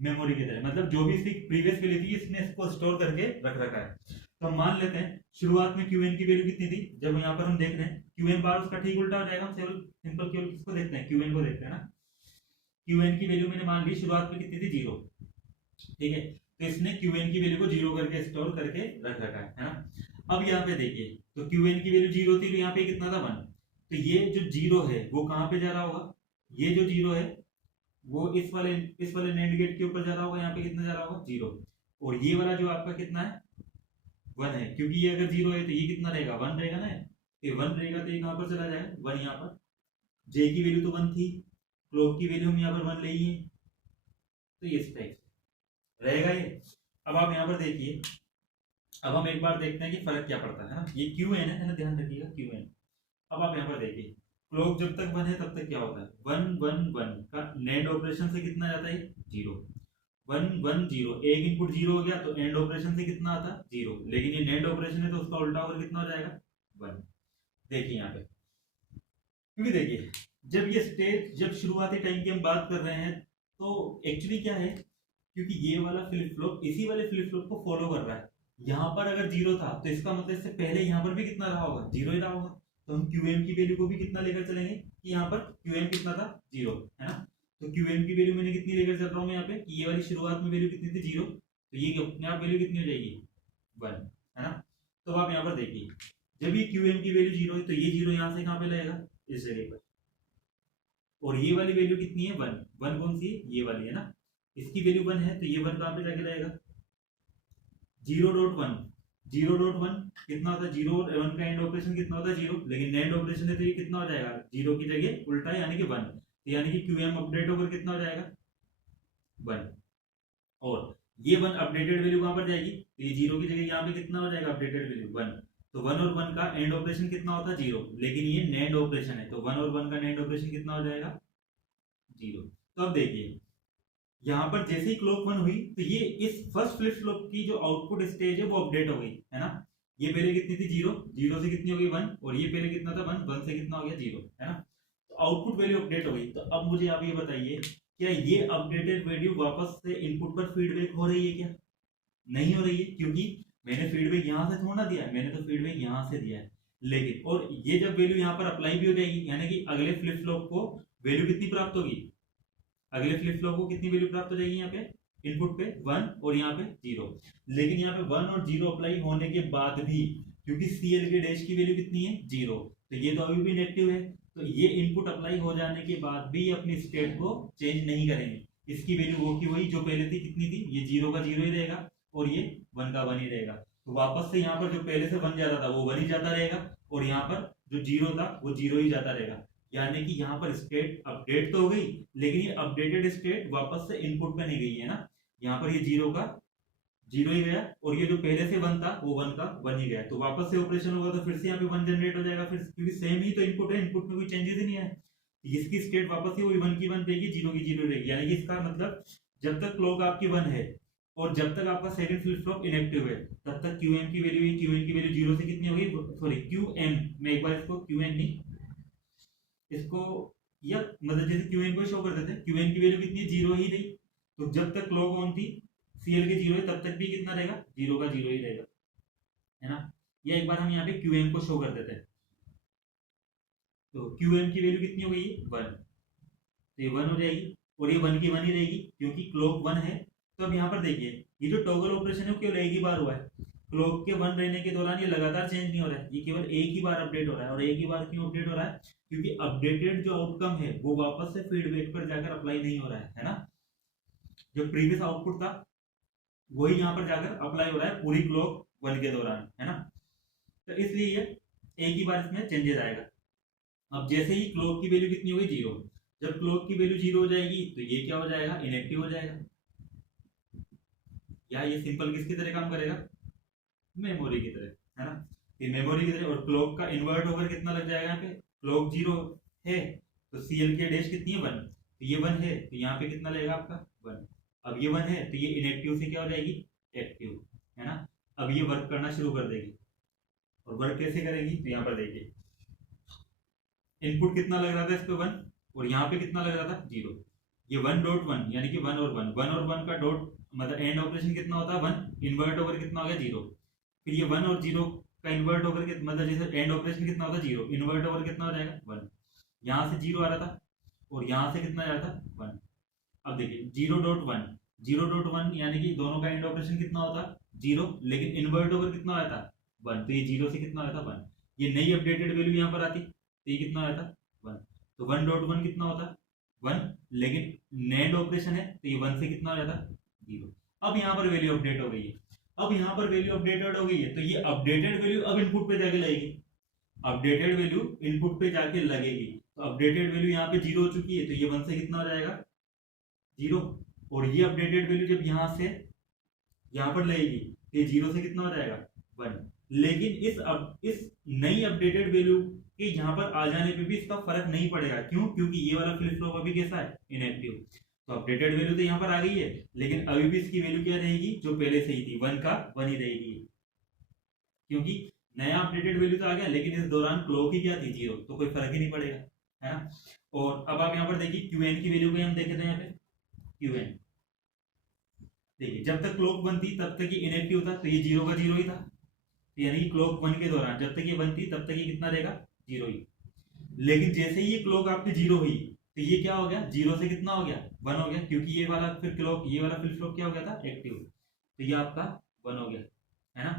मेमोरी की तरह, मतलब जो भी इसकी प्रीवियस वैल्यू थी इसने इसको स्टोर करके रख रखा है। तो हम मान लेते हैं शुरुआत में क्यूएन की वैल्यू कितनी थी, जब यहाँ पर हम देख रहे हैं क्यूएन बार उसका ठीक उल्टा हो जाएगा, हम सिंपल केवल किसको देखते हैं क्यूएन को देखते हैं ना। क्यूएन की वैल्यू मैंने मान ली शुरुआत में कितनी थी 0, ठीक है, तो इसने क्यूएन की वैल्यू को 0 करके स्टोर करके रख रखा है ना। अब यहाँ पे देखिए तो क्यूएन की वैल्यू 0 थी तो यहाँ पे कितना था 1, तो ये जो 0 है वो कहाँ पे जा रहा होगा, ये जो 0 है वो इस वाले नैंड गेट के ऊपर जा रहा होगा, यहाँ पे कितना जा रहा होगा 0, और ये वाला जो आपका कितना है 1 है, क्योंकि ये अगर 0 है तो ये कितना रहेगा 1 रहेगा ना, ये 1 रहेगा तो ये कहाँ पर चला जाएगा 1 यहाँ पर। जे की वैल्यू तो 1 थी, क्लॉक की वैल्यू हम यहाँ पर 1 ले ही है, तो ये इस टाइप रहेगा ये। अब आप यहाँ पर देखिए, अब हम एक बार देखते हैं कि फर्क क्या पड़ता है ना। ये क्यू एन है ना, ध्यान रखिएगा क्यू एन। अब आप यहाँ पर देखिए क्लॉक जब तक 1 है तब तक क्या होता है 1 1 1 का नेंड ऑपरेशन से कितना जाता है 0 1 1 0 एक इनपुट 0 हो गया तो एंड ऑपरेशन से कितना आता 0 लेकिन ये नेंड ऑपरेशन है तो उसका उल्टा और कितना हो जाएगा 1। देखिए यहाँ पे क्योंकि देखिए जब ये स्टेज जब शुरुआती टाइम की हम बात कर रहे हैं तो एक्चुअली क्या है क्योंकि ये वाला फ्लिप फ्लॉप इसी वाले फ्लिप फ्लॉप को फॉलो कर रहा है। यहाँ पर अगर 0 था तो इसका मतलब इससे पहले यहाँ पर भी कितना रहा होगा 0 ही रहा होगा। तो हम QM की वैल्यू को भी कितना लेकर चलेंगे कि यहाँ पर QM कितना था 0 है ना। तो QM की वैल्यू मैंने कितनी लेकर चल रहा हूँ यहाँ पे कि ये वाली शुरुआत में वैल्यू कितनी थी 0 तो ये अपने आप वैल्यू कितनी हो जाएगी 1 है ना। तो आप यहाँ पर देखिए जब ये QM की वैल्यू 0 है तो ये 0 यहाँ से कहाँ पे लगेगा इस जगह पर और ये वाली वैल्यू कितनी है 1 1 कौन सी है ये वाली है ना। इसकी वैल्यू 1 है तो ये 1 कहाँ पे जाके रहेगा 0.1 0.1 कितना होता है 0 और 1 का एंड ऑपरेशन कितना होता है 0 लेकिन नेंड ऑपरेशन है तो ये कितना हो जाएगा 0 की जगह उल्टा यानी कि 1 तो यानी कि QM अपडेट होकर कितना हो जाएगा 1 और ये 1 अपडेटेड वैल्यू कहाँ पर जाएगी तो ये 0 की जगह यहाँ पे कितना हो जाएगा अपडेटेड वैल्यू 1 तो 1 और 1 का एंड ऑपरेशन कितना होता है 0 लेकिन ये नेंड ऑपरेशन है तो 1 और 1 का नेंड ऑपरेशन कितना हो जाएगा 0। तो अब देखिए यहाँ पर जैसे ही क्लॉक 1 हुई तो ये इस फर्स्ट फ्लिप फ्लॉप की जो आउटपुट स्टेज है वो अपडेट हो गई है ना। ये पहले कितनी थी 0 0 से कितनी हो गई 1 और ये पहले कितना था 1 1 से कितना हो गया 0 है ना। तो आउटपुट वैल्यू अपडेट हो गई। तो अब मुझे आप ये बताइए क्या ये अपडेटेड वैल्यू वापस से इनपुट पर फीडबैक हो रही है क्या नहीं हो रही है क्योंकि मैंने फीडबैक यहाँ से थोड़ा दिया है मैंने तो फीडबैक यहाँ से दिया है लेकिन और ये जब वैल्यू यहाँ पर अप्लाई भी हो जाएगी यानी कि अगले फ्लिप फ्लॉप को वैल्यू कितनी प्राप्त होगी अगले फ्लिप फ्लॉप को कितनी वैल्यू प्राप्त हो जाएगी यहाँ पे इनपुट पे 1 और यहाँ पे 0 लेकिन यहाँ पे 1 और 0 अप्लाई होने के बाद भी क्योंकि CL के डैश की वैल्यू कितनी है 0 तो ये तो अभी भी नेगेटिव है तो ये इनपुट अप्लाई हो जाने के बाद भी अपनी स्टेट को चेंज नहीं करेंगे। इसकी वैल्यू वो की वही जो पहले थी कितनी थी ये 0 का 0 ही रहेगा और ये 1 का 1 ही रहेगा। तो वापस से यहाँ पर जो पहले से 1 जाता था वो 1 ही जाता रहेगा और यहाँ पर जो 0 था वो 0 ही जाता रहेगा यानी कि यहाँ पर स्टेट अपडेट तो हो गई लेकिन ये अपडेटेड स्टेट वापस से इनपुट पे नहीं गई है ना। यहाँ पर ये 0 का 0 ही गया और ये जो पहले से 1 था वो 1 का 1 ही गया तो वापस से ऑपरेशन होगा तो फिर से यहाँ पे 1 जनरेट हो जाएगा फिर क्योंकि सेम ही तो इनपुट है इनपुट में कोई चेंजेस ही नहीं है। इसकी स्टेट वापस से वही 1 की 1 रहेगी 0 की 0 रहेगी यानी कि इसका मतलब जब तक क्लॉक आपकी 1 है और जब तक आपका सेकंड फ्लिप फ्लॉप इनएक्टिव है तब तक QM की वैल्यू QM की वैल्यू 0 से कितनी हो गई सॉरी QM मैं एक बार इसको QM नहीं इसको या मतलब जैसे QN को शो कर देते हैं QN की वैल्यू कितनी है 0 ही रही तो जब तक क्लॉक ऑन थी CL के 0 है तब तक भी कितना रहेगा 0 का 0 ही रहेगा है ना। या एक बार हम यहाँ पे QM को शो कर देते हैं तो QM की वैल्यू कितनी हो गई 1 तो ये 1 हो जाएगी और ये 1 की 1 ही रहेगी क्योंकि क्लॉक 1 है। तो अब यहाँ पर देखिए ये जो टॉगल ऑपरेशन है वो केवल एक ही बार हुआ है क्लॉक के 1 रहने के दौरान ये लगातार चेंज नहीं हो रहा है ये केवल एक ही बार अपडेट हो रहा है और एक ही बार क्यों अपडेट हो रहा है क्योंकि अपडेटेड जो आउटकम है वो वापस से फीडबैक पर जाकर अप्लाई नहीं हो रहा है ना। जो प्रीवियस आउटपुट था वही यहाँ पर जाकर अप्लाई हो रहा है पूरी क्लॉक 1 के दौरान है ना। तो इसलिए ये एक ही बार इसमें चेंजेस आएगा। अब जैसे ही क्लॉक की वैल्यू कितनी होगी 0 जब क्लॉक की वैल्यू 0 हो जाएगी तो ये क्या हो जाएगा इनएक्टिव हो जाएगा या ये सिंपल किसकी तरह काम करेगा मेमोरी की तरह है ना। ये मेमोरी की तरह और क्लॉक का इन्वर्ट होकर कितना लग जाएगा यहाँ पे क्लॉक 0 है तो CL के डैश कितनी है 1 तो ये 1 है तो यहाँ पे कितना लगेगा आपका 1 अब ये 1 है तो ये इनएक्टिव से क्या हो जाएगी एक्टिव है ना। अब ये वर्क करना शुरू कर देगी और वर्क कैसे करेगी तो यहाँ पर देखिए इनपुट कितना लग रहा था इस पे 1 और यहाँ पे कितना लग रहा था 0 ये 1.1 यानी कि 1 और 1 का डॉट मतलब एंड ऑपरेशन कितना होता है 1 इन्वर्ट होकर कितना हो गया 0 फिर ये 1 और 0 का इन्वर्ट होकर के मतलब जैसे एंड ऑपरेशन कितना होता है 0 इन्वर्ट होकर कितना हो जाएगा 1 यहाँ से 0 आ रहा था और यहाँ से कितना जा रहा था 1। अब देखिए 0.1 यानी कि दोनों का एंड ऑपरेशन कितना होता 0 लेकिन इन्वर्ट होकर कितना आया था 1 तो ये 0 से कितना आया था 1 ये नई अपडेटेड वैल्यू यहाँ पर आती तो ये कितना आया था 1 तो 1.1 कितना होता 1 लेकिन नेंड ऑपरेशन है तो ये 1 से कितना हो जाता 0। अब यहाँ पर वैल्यू अपडेट हो गई है अब यहाँ पर वैल्यू अपडेटेड हो गई है तो ये अपडेटेड वैल्यू अब इनपुट पे जाके लगेगी अपडेटेड वैल्यू इनपुट पे जाके लगेगी तो अपडेटेड वैल्यू यहाँ पे 0 हो चुकी है तो ये 1 से कितना हो जाएगा 0 और ये अपडेटेड वैल्यू जब यहाँ से यहाँ पर लगेगी तो ये 0 से कितना हो जाएगा 1 लेकिन इस नई अपडेटेड वैल्यू कि यहाँ पर आ जाने पे भी इसका फर्क नहीं पड़ेगा। क्यों? क्योंकि ये वाला फ्लिप फ्लॉप अभी कैसा है, इनएक्टिव। तो अपडेटेड वैल्यू तो यहाँ पर आ गई है, लेकिन अभी भी इसकी वैल्यू क्या रहेगी, जो पहले से ही थी, 1 का 1 ही रहेगी, क्योंकि नया अपडेटेड वैल्यू तो आ गया, लेकिन इस दौरान क्लॉक ही क्या थी, 0, तो कोई फर्क ही नहीं पड़ेगा, है ना। और अब आप यहाँ पर देखिए क्यूएन की वैल्यू को हम देखे थे यहाँ पे, क्यूएन देखिए जब तक क्लॉक 1 थी तब तक ये इनएक्टिव था, तो ये 0 का 0 ही था, यानी क्लॉक 1 के दौरान जब तक ये 1 थी तब तक ये कितना रहेगा, 0 ही। लेकिन जैसे ही ये क्लॉक आपकी 0 हुई तो ये क्या हो गया, 0 से कितना हो गया, 1 हो गया, क्योंकि ये वाला फिर क्लॉक, ये वाला फ्लिप फ्लॉप क्या हो गया था, एक्टिव, तो ये आपका 1 हो गया, है ना,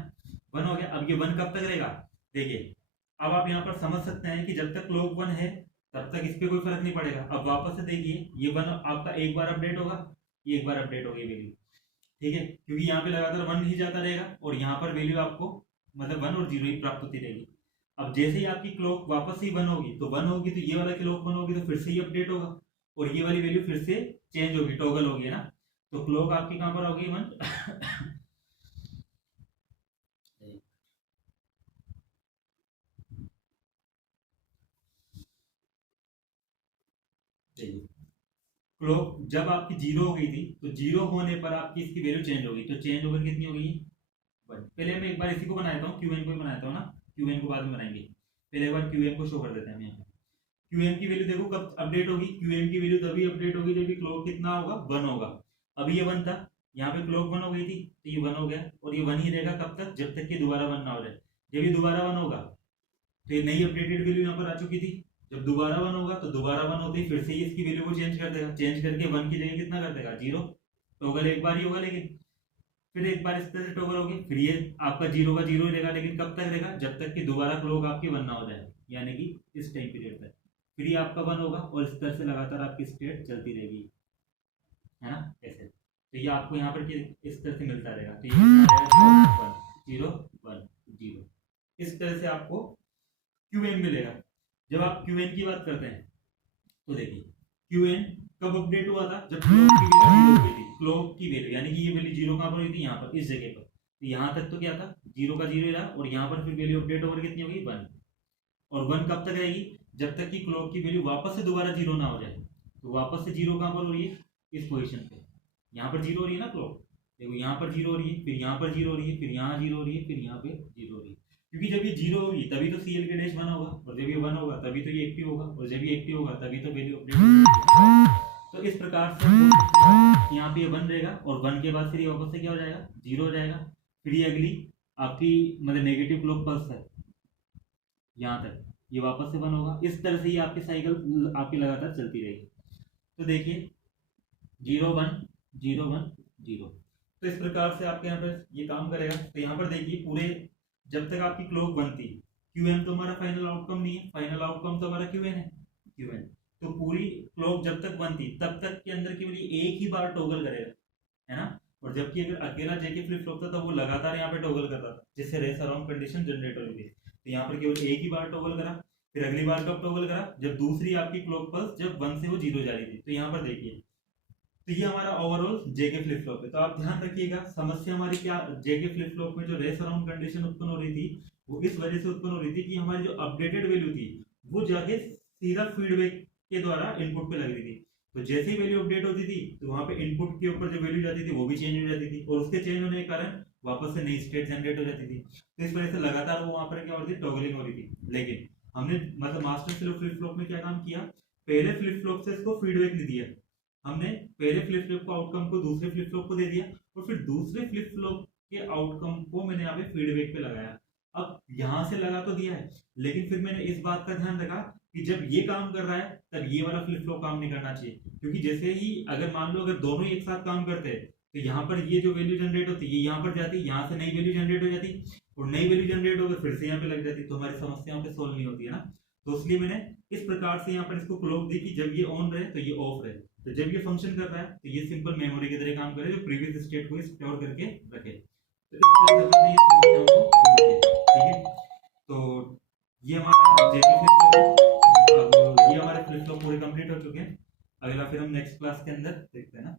1 हो गया। अब ये 1 कब तक रहेगा, देखिए अब आप यहाँ पर समझ सकते हैं कि जब तक क्लॉक 1 है तब तक इस पर कोई फर्क नहीं पड़ेगा। अब वापस से देखिए ये 1 आपका एक बार अपडेट होगा, ये एक बार अपडेट होगी वैल्यू, ठीक है, क्योंकि यहाँ पे लगातार 1 ही जाता रहेगा और यहाँ पर वैल्यू आपको मतलब 1 और 0 ही प्राप्त होती रहेगी। अब जैसे ही आपकी क्लॉक वापस से 1 होगी, तो 1 होगी तो ये वाला क्लॉक 1 होगी तो फिर से ही अपडेट होगा और ये वाली वैल्यू फिर से चेंज होगी, टॉगल होगी, है ना। तो क्लॉक आपकी कहां पर होगी, 1 क्लॉक जब आपकी 0 हो गई थी तो 0 होने पर आपकी इसकी वैल्यू चेंज होगी, तो चेंज होकर कितनी हो गई, 1। पहले मैं एक बार इसी को बनाता हूँ, क्यूएन को ही बनाता हूँ ना, क्यूएन को बाद में बनाएंगे, पहले एक बार क्यूएन को शो कर देते हैं हम यहाँ पे। क्यूएम की वैल्यू देखो कब अपडेट होगी, क्यूएम की वैल्यू तभी अपडेट होगी जब क्लॉक कितना होगा, 1 होगा। अभी ये 1 था, यहाँ पे क्लॉक 1 हो गई थी तो ये 1 हो गया और ये 1 ही रहेगा कब तक, जब तक कि दोबारा 1 ना हो जाए। जब ये दोबारा 1 होगा तो ये नई अपडेटेड वैल्यू यहाँ पर आ चुकी थी, जब दोबारा 1 होगा तो दोबारा 1 होते ही फिर से ही इसकी वैल्यू को चेंज कर देगा, चेंज करके 1 की जगह कितना कर देगा, 0। टॉगल एक बार ही होगा, लेकिन फिर एक बार इस तरह से टॉगल होगी, फिर ये आपका 0 का 0 ही रहेगा, लेकिन कब तक रहेगा, जब तक कि दोबारा क्लॉक आपकी 1 ना हो जाए, यानी कि इस टाइम पीरियड तक फिर ये आपका 1 होगा और इस तरह से लगातार आपकी स्टेट चलती रहेगी, है ना, ऐसे। तो ये आपको यहाँ पर इस तरह से मिलता रहेगा, तो ये 1 0 1 0, इस तरह से आपको क्यूएन मिलेगा। जब आप क्यूएन की बात करते हैं तो देखिए क्यूएन कब अपडेट हुआ था, जब क्लॉक की वैल्यू 0 हुई थी, क्लॉक की वैल्यू यानी कि ये वैल्यू 0 कहां पर हुई थी, यहाँ पर इस जगह पर, तो यहाँ तक तो क्या था, 0 का 0 रहा और यहाँ पर फिर वैल्यू अपडेट होकर कितनी होगी, 1। और 1 कब तक रहेगी, जब तक कि क्लॉक की वैल्यू वापस से दोबारा 0 ना हो जाए। तो वापस से 0 कहां पर हो रही है, इस पोजीशन पे, यहाँ पर 0 हो रही है ना क्लॉक, देखो यहाँ पर 0 हो रही है, फिर यहाँ पर 0 हो रही है, फिर यहाँ 0 हो रही है, फिर यहाँ पे 0 हो रही है, क्योंकि जब ये 0 होगी तभी तो सीएल के डैश 1 होगा, और जब ये 1 होगा तभी तो ये एक्टिव होगा, और जब ये एक्टिव होगा तभी तो वैल्यू अपडेट होगी। तो इस प्रकार से यहाँ पे 1 रहेगा और 1 के बाद फिर ये वापस से क्या हो जाएगा, 0 हो जाएगा, फिर ये अगली आपकी मतलब नेगेटिव क्लॉक पल्स है, यहाँ तक ये वापस से 1 होगा, इस तरह से ही आपकी साइकिल आपकी लगातार चलती रहेगी। तो देखिए 0 1 0 1 0, तो इस प्रकार से आपके यहाँ पर ये काम करेगा। तो यहाँ पर देखिए पूरे जब तक आपकी क्लॉक 1 थी, क्यूएन तो हमारा फाइनल आउटकम नहीं है, फाइनल आउटकम तो हमारा क्यूएन है, क्यूएन। तो पूरी क्लॉक जब तक 1 थी तब तक के अंदर केवल एक ही बार टॉगल करेगा, है ना, और जबकि अगर अकेला जेके फ्लिप फ्लॉप था तो वो लगातार यहाँ पे टॉगल करता था, जिससे रेस अराउंड कंडीशन जनरेट हो रही थी। तो यहाँ पर केवल एक ही बार टॉगल करा, फिर अगली बार कब टॉगल करा, जब दूसरी आपकी क्लॉक पल्स जब 1 से वो 0 जा रही थी। तो यहाँ पर देखिए, तो ये हमारा ओवरऑल जेके फ्लिप फ्लॉप है। तो आप ध्यान रखिएगा, समस्या हमारी क्या, जेके फ्लिप फ्लॉप में जो रेस अराउंड कंडीशन उत्पन्न हो रही थी वो इस वजह से उत्पन्न हो रही थी कि हमारी जो अपडेटेड वैल्यू थी वो जाके सीधा फीडबैक के द्वारा इनपुट पे लग रही थी। तो जैसे ही वैल्यू अपडेट होती थी तो वहां पे इनपुट के ऊपर जो वैल्यू जाती थी वो भी चेंज हो जाती थी, और उसके चेंज होने के कारण वापस से नई स्टेट जनरेट हो जाती थी। तो इस वजह से लगातार वो वहां पर क्या हो रही थी, टॉगलिंग हो रही थी। लेकिन हमने मतलब मास्टर स्लेव फ्लिप फ्लॉप में क्या काम किया, पहले फ्लिप फ्लॉप से इसको फीडबैक नहीं दिया, हमने पहले फ्लिप फ्लॉप को आउटकम को दूसरे फ्लिप फ्लॉप को दे दिया, और फिर दूसरे फ्लिप फ्लॉप के आउटकम को मैंने यहाँ पे फीडबैक पे लगाया। अब यहां से लगा तो दिया है, लेकिन फिर मैंने इस बात का ध्यान रखा कि जब ये काम कर रहा है तब ये वाला फ्लिप फ्लॉप काम नहीं करना चाहिए, क्योंकि जैसे ही अगर मान लो अगर दोनों एक साथ काम करते हैं तो यहाँ पर ये जो वैल्यू जनरेट होती है ये यहाँ पर जाती, यहाँ से नई वैल्यू जनरेट हो जाती, और नई वैल्यू जनरेट होकर फिर से यहाँ पे लग जाती, तो हमारी समस्याओं पे सोल्व नहीं होती है ना। तो इसलिए मैंने इस प्रकार से यहाँ पर इसको क्लॉक दी कि जब ये ऑन रहे तो ये ऑफ रहे, तो जब ये फंक्शन कर रहा है तो ये सिंपल मेमोरी की तरह काम करे जो प्रीवियस स्टेट को स्टोर करके रखे। तो इस तरह से ये समस्याओं को दूर किया, ठीक है। तो ये हमारा जेके फ्लिप फ्लॉप, अब ये हमारे फ्लिप फ्लॉप पूरे कंप्लीट हो चुके हैं। अगला फिर हम नेक्स्ट क्लास के अंदर देखते हैं ना।